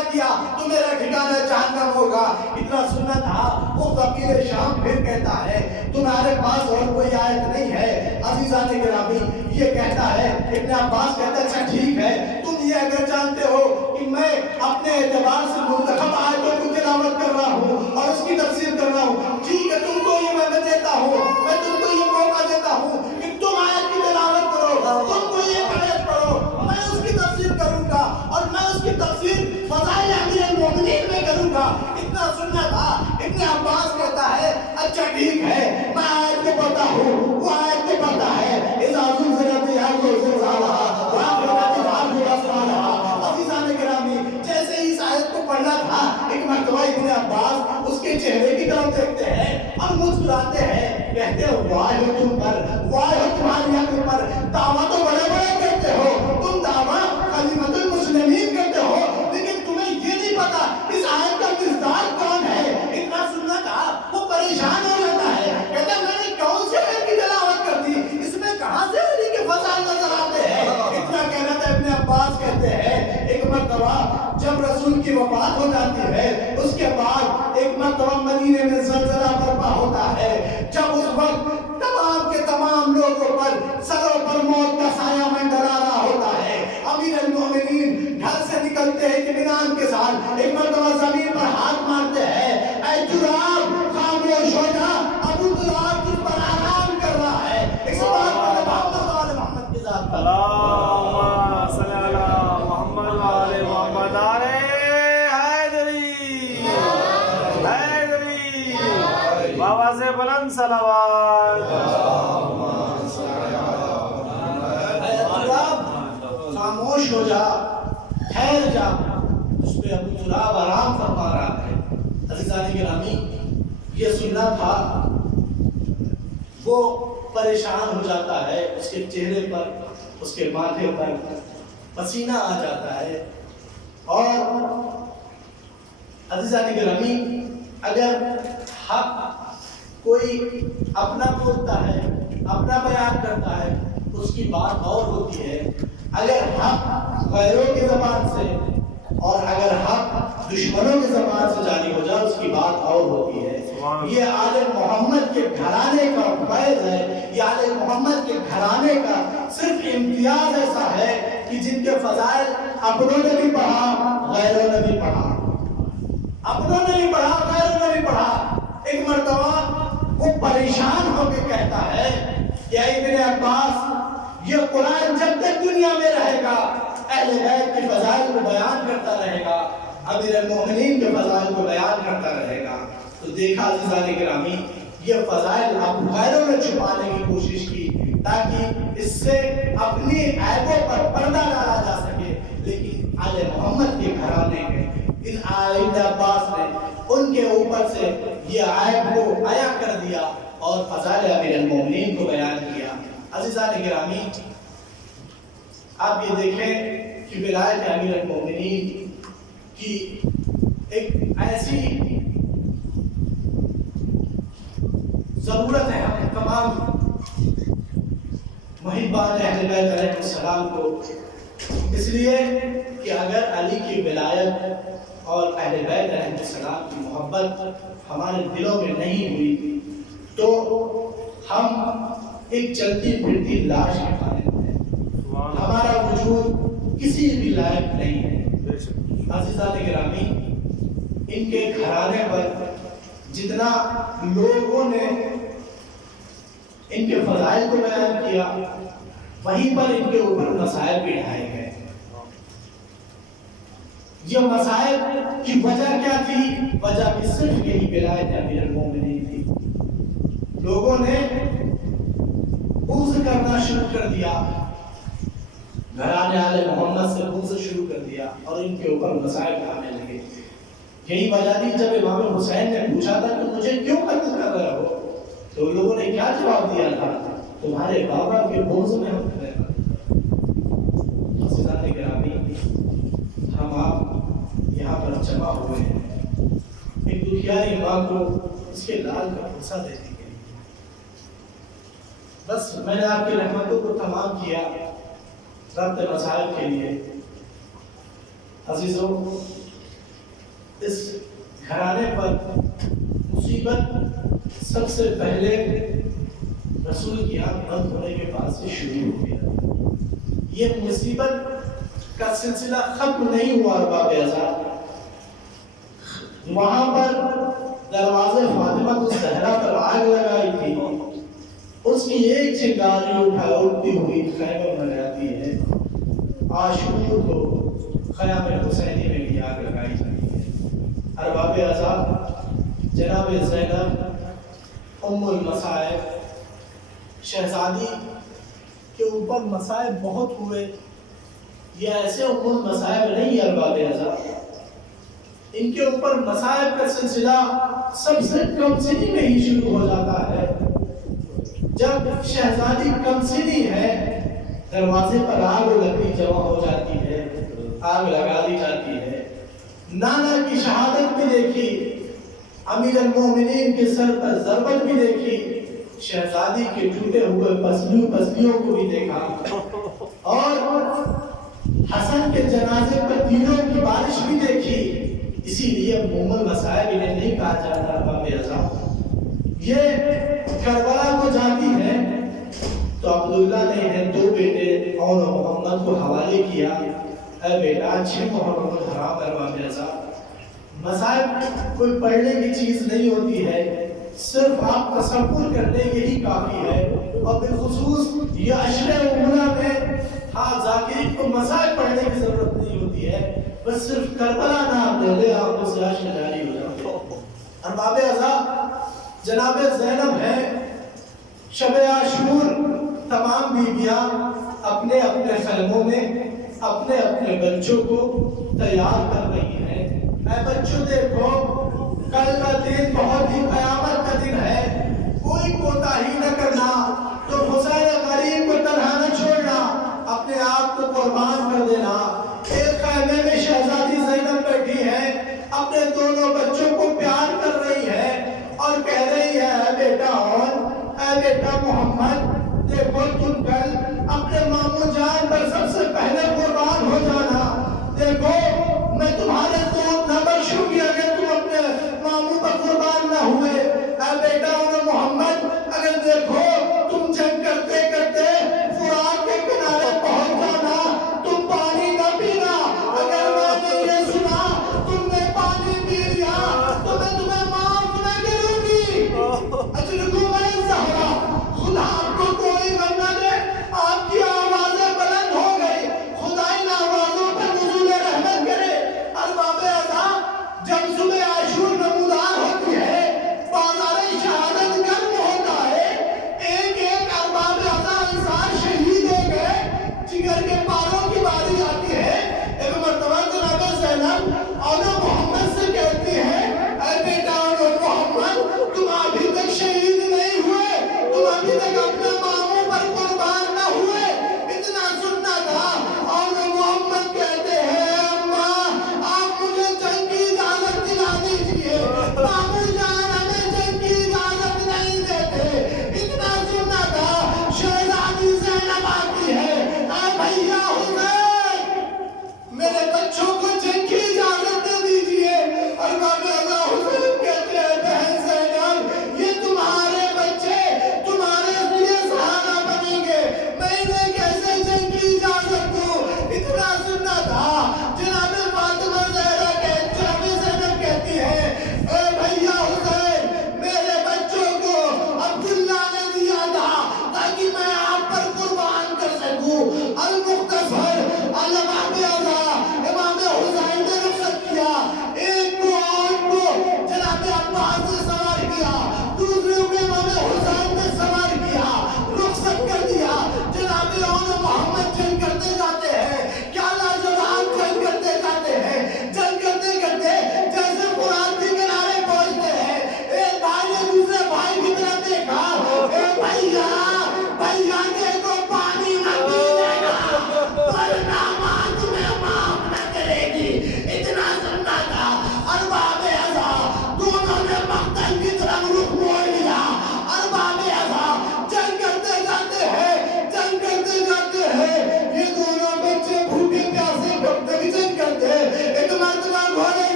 نہ کیا تو میرا ٹھکانہ جہنم ہوگا. اتنا سننا تھا. وہ فقیر شام پھر کہتا ہے تمہارے پاس اور کوئی آیت نہیں ہے. عزیزان گرامی یہ کہتا ہے ابن عباس کہتا ہے اچھا ٹھیک ہے تم یہ اگر جانتے ہو کہ میں اپنے اعتبار سے منتخب آیتوں کو تلاوت کر رہا ہوں اور اس کی تفسیر کر رہا ہوں, ٹھیک ہے تم کو یہ میں دیتا ہوں, میں تم کو یہ موقع دیتا ہوں کہ تم آیت کی تلاوت کرو, تم کو یہ آیت پڑھو, میں اس کی تفسیر کروں گا اور میں اس کی تفسیر فضائل امیر المومنین میں کروں گا. اتنا سننا تھا. ابن عباس کہتا ہے اچھا ٹھیک ہے میں آیت کو پڑھتا ہوں. وہ آیت کو پڑھتا ہے اذا زلزلت الارض زلزالها واخرجت الارض اثقالها. عزیزان گرامی جیسے ہی اس آیت کو پڑھنا تھا ایک مرتبہ ابن عباس اس کے چہرے کی طرف دیکھتے ہیں اور مسکراتے ہیں, کہتے ہیں واہ تم پر, واہ تمہاری عقل پر, دعویٰ تو بڑے بڑے کرتے ہو, تم دعویٰ کلمۃ المسلمین کرتے ہو, لیکن تمہیں یہ نہیں پتا اس آیت کا مصداق کون ہے. اتنا سننا تھا. وہ پریشان ہو جاتا ہے, کہتا ہے میں نے کون سے آیت کی تلاوت کر دی, اس میں کہاں سے علی کے فضائل نظر آتے ہیں. اتنا کہنا تھا. ابن عباس کہتے ہیں ایک مرتبہ جب رسول کی وفات ہو جاتی ہے اس کے بعد ایک مرتبہ مدینے میں زلزلہ برپا ہوتا ہے. جب اس وقت تمام کے تمام لوگوں پر سروں پر موت کا سایہ منڈرا رہا ہوتا ہے. امیر المومنین گھر سے نکلتے ہیں اطمینان کے ساتھ, ایک مرتبہ زمین پر ہاتھ مارتے ہیں, اے جراب خاموش ہو جا, ابو جراب تجھ پر آرام کر رہا ہے. ایک سوال پر محمد کی ذات پر اللہم صلی علی محمد و آل محمد. آلے حیدری حیدری بابا سے بلند صلوات. خاموش ہو جا, ٹھہر جا. اس پہ ابو جراب آرام فرما رہا ہے. عزیزان گرامی یہ سننا تھا. وہ پریشان ہو جاتا ہے, اس کے چہرے پر اس کے ماتھے پر پسینہ آ جاتا ہے. اور عزیزان گرامی اگر حق کوئی اپنا بولتا ہے, اپنا بیان کرتا ہے اس کی بات اور ہوتی ہے. اگر حق غیروں کی زبان سے اور اگر حق دشمنوں کی زبان سے جاری ہو جائے اس کی بات اور ہوتی ہے. یہ آل محمد کے گھرانے کا فیض ہے. یہ آل محمد کے گھرانے کا صرف امتیاز ایسا ہے کہ جن کے فضائل اپنوں نے بھی پڑھا غیروں نے بھی پڑھا, اپنوں نے بھی پڑھا غیروں نے بھی پڑھا. ایک مرتبہ وہ پریشان ہو کے کہتا ہے کہ اے ابن عباس یہ قرآن جب تک دنیا میں رہے گا اہل بیت کے فضائل کو بیان کرتا رہے گا, امیر المومنین کے فضائل کو بیان کرتا رہے گا. تو دیکھا عزیزان گرامی یہ فضائل اب غیروں نے چھپانے کی کوشش کی تاکہ اس سے اپنی عیبوں پر پردہ ڈالا جا سکے, لیکن آل محمد کے گھرانے کے ان ابن عباس نے ان کے اوپر سے یہ عیب کو عیا کر دیا اور فضائل امیر المومنین کو بیان کیا. عزیزان گرامی آپ یہ دیکھیں کہ ولایت امیر المومنین کی ایک ایسی ضرورت ہے ہم تمام محبان اہل بیت علیہ السلام کو, اس لیے کہ اگر علی کی ولایت اور اہل بیت علیہ السلام کی محبت ہمارے دلوں میں نہیں ہوئی تو ہم ایک چلتی پھرتی لاش کی مانند ہے. ہمارا وجود کسی بھی لائق نہیں ہے. عزیزان گرامی ان کے گھرانے پر جتنا لوگوں نے ان کے فضائل کو بیان کیا وہیں پر ان کے اوپر مسائل بھی ڈھائے گئے. یہ مسائل کی وجہ کیا تھی؟ وجہ بھی صرف یہی ولایت امیر المومنین تھی. لوگوں نے بغض کرنا شروع کر دیا, گھرانے آل محمد سے بغض شروع کر دیا اور ان کے اوپر مسائل ڈھانے لگے. یہی وجہ تھی جب امام حسین نے پوچھا تھا کہ مجھے کیوں قتل کر رہے ہو تو لوگوں نے کیا جواب دیا تھا, تمہارے بابا کے بغض میں ہم کر رہے ہیں. عزیزان گرامی ہم آپ یہاں پر جمع ہوئے ہیں ایک دکھیاری ماں کو اس کے لال کا بھوسا دینے کے لیے. بس میں نے آپ کی رحمتوں کو تمام کیا ربط مسائل کے لیے. عزیزوں اس گھرانے پر مصیبت سب سے پہلے رسول کی آنکھ بند ہونے کے بعد سے شروع ہو گیا. یہ مصیبت کا سلسلہ ختم نہیں ہوا ارباب اعزاز. وہاں پر دروازے فاطمہ الزہرا پر آگ لگائی تھی، اس کی ایک چنگاری اٹھتی ہوئی خیمے میں جاتی ہے. عاشور کو خیام حسینی میں بھی آگ لگائی جاتی ہے. ارباب اعزاز، جناب زینب ام المصائب شہزادی کے اوپر مصائب بہت ہوئے. یہ ایسے ام المصائب نہیں ارباب اعزاز، ان کے اوپر مصائب کا سلسلہ سب سے کم سنی میں ہی شروع ہو جاتا ہے. جب شہزادی کم سنی ہے، دروازے پر آگ و لکڑی جمع ہو جاتی ہے، آگ لگا دی جاتی ہے. نانا کی شہادت بھی دیکھی، امیر المومنین کے سر پر ضربت بھی دیکھی، شہزادی کے ٹوٹے ہوئے پسلیوں کو بھی دیکھا، اور حسن کے جنازے پر تیروں کی بارش بھی دیکھی. اسی لیے ام المصائب انہیں نہیں کہا جاتا ارباب اعزاز. یہ کربلا کو جاتی ہے تو عبداللہ نے انہیں 2 بیٹے اور محمد کو حوالے کیا. اے بیٹا، اچھے محمد حرام ارباب اعزاز. مصائب کوئی پڑھنے کی چیز نہیں ہوتی ہے، صرف آپ تصور کرنے یہی کافی ہے. اور بالخصوص یہ عشر اولا میں ذاکرین کو مصائب پڑھنے کی ضرورت نہیں ہوتی ہے، بس صرف کربلا نام لے لے آپ اس سے عشر جاری ہو جاتے ہیں. ارباب اعزاز، جناب زینب ہے، شب عاشور تمام بیویاں اپنے اپنے خیموں میں اپنے اپنے بچوں کو تیار کر رہی ہیں. اے بچوں دیکھو، کل کا دن بہت ہی قیامت کا دن ہے، کوئی کوتاہی نہ کرنا. تو حسین غریب کو تنہا نہ چھوڑنا، اپنے آپ کو قربان کر دینا. ایک خیمے میں شہزادی زینب بیٹھی ہے، اپنے دونوں بچوں کو پیار کر رہی ہے اور کہہ رہی ہے، اے بیٹا اور اے بیٹا محمد، دیکھو تم کل اپنے ماموں جان پر سب سے پہلے قربان ہو جانا. دیکھو میں تمہارے دودھ نہ بخشوں گی اگر تم اپنے ماموں پر قربان نہ ہوئے. اے بیٹا اور محمد، اگر دیکھو تم جنگ کرتے کرتے فرات کے کنارے پہنچ جانا، تم پانی نہ پینا. اگر میں نے یہ سنا تم نے پانی پی لیا تو میں تمہیں معاف نہ کروں گی. اجلکم الزہرا، خدا آپ کو کوئی غم نہ دے. آپ کی آوازیں بلند ہو گئی، خدا ان آوازوں پر نزول رحمت کرے. ارباب اعزاز، جب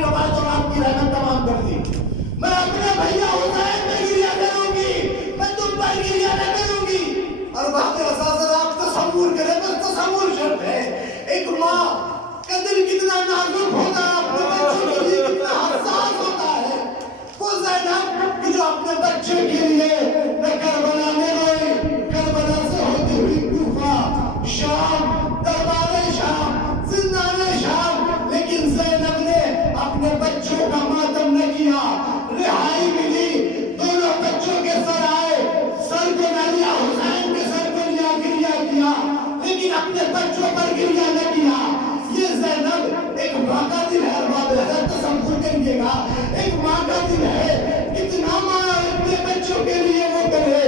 کی روایت اور آپ کی رحمت تمام کر دی. میں اپنے بھیا حسین پہ گریا کروں گی, میں تم پر گریا نہ کروں گی. اور بات اساسا آپ تصور کریں, بس تصور شرط ہے. ایک ماں کا دل کتنا نازک ہوتا ہے, اپنے بچوں کے لیے کتنا حساس ہوتا ہے. وہ زینب کہ جو اپنے بچے کے لیے نہ کربلا میں روئی, کربلا سے ہوتی ہوئی کوفہ, شام, دربار شام, زندان شام, لیکن زینب نے اپنے بچوں کا ماتم نہ کیا. رہائی ملی, دونوں بچوں کے سر آئے, سر کو نہ لیا, حسین کے سر کو لیا, گریا کیا, لیکن اپنے بچوں پر گریا نہ کیا. یہ زینب ایک ماں کا دل ہے. ارباب حضرت تصور کریے گا, ایک ماں کا دل ہے, کتنا ماں اپنے بچوں کے لیے وہ کرے.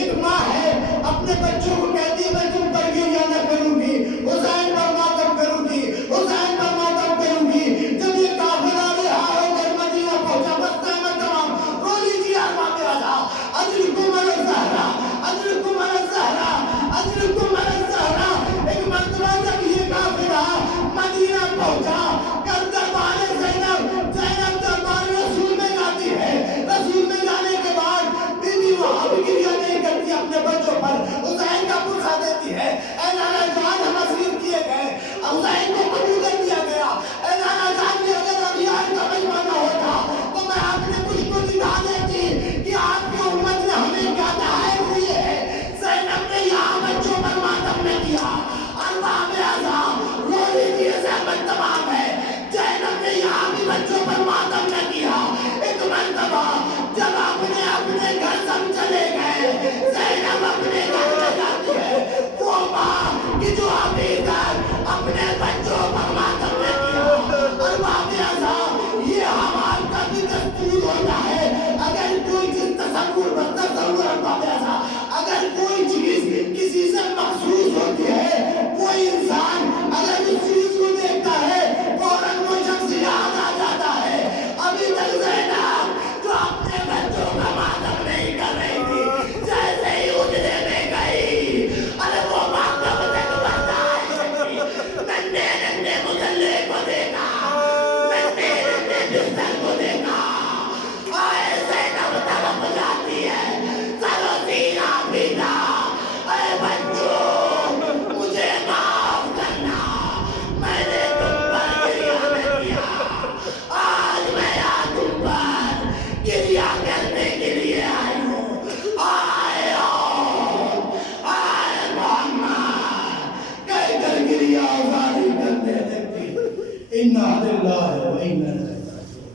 ایک ماں ہے, اپنے بچوں کو کہتی ہے میں تم پر گریا نہ کروں گی, حسین پر ماتم کروں گی, حسین پر ماتم کروں گی. جب یہ کافر آ رہا ہو کر مدینہ پہنچا, بستہ میں تمام رو لیجیے ارباب راجا. اجرکم علی الزہرا, اجرکم علی الزہرا, اجرکم علی الزہرا. ایک مرتبہ جب یہ کافر مدینہ پہنچا کر دربار زینب, زینب دربار رسول میں جاتی ہے. رسول میں جانے کے بعد بی بی وہاں بھی گریا نہیں کرتی اپنے بچوں پر, حسین کا پوچھا دیتی ہے اے نانا جان ہم اسیر کیے گئے, حسین کو قبول کر دیا گیا. اے نانا جان یہ اگر ابھی آج کا مجمع نہ ہوتا تو میں آپ نے کچھ کو دکھا دیتی کہ آپ کی امت نے ہمیں کیا تحائف دیے ہیں. زینب نے یہاں بچوں پر ماتم نے کیا. ارباب اعظام رو لیجیے, زحمت تمام ہے. زینب نے یہاں بھی بچوں پر ماتم نہ کیا. ایک مرتبہ جب اپنے گھر سب چلے گئے, زینب اپنے گھر میں جاتی ہے. وہ ماں کہ جو ابھی تک اپنے بچوں پر ماتم نہ کیا. ارباب اعظام یہ ہمارا کا بھی دستور ہوتا ہے. اگر کوئی چیز تصور ارباب اعظام, اگر کوئی چیز کسی سے مخصوص ہوتی ہے, کوئی انسان اگر اس چیز کو دیکھتا ہے فوراً وہ شخص یاد آ جاتا ہے. ابھی تک زینب جو اپنے بچوں کا ماتم نہیں کر رہی تھی, جیسے ہی اجلے میں گئی, ارے وہ ماں کب تک برداشت کی. ننھے ننھے مجلے کو دیکھا, ننھے ننھے بستر کو دیکھا. آئے زینب تڑپ جاتی ہے, سرو سینہ پیٹا. اے بچوں مجھے معاف کرنا, میں نے تم پر گریا نہ کیا. آج میں یہاں تم پر گریا کرنے کے لیے آئی ہوں. آئے ہو, آئے محمد کہہ کر گریا ازاری کرنے لگتی. انا للہ و انا الیہ راجعون.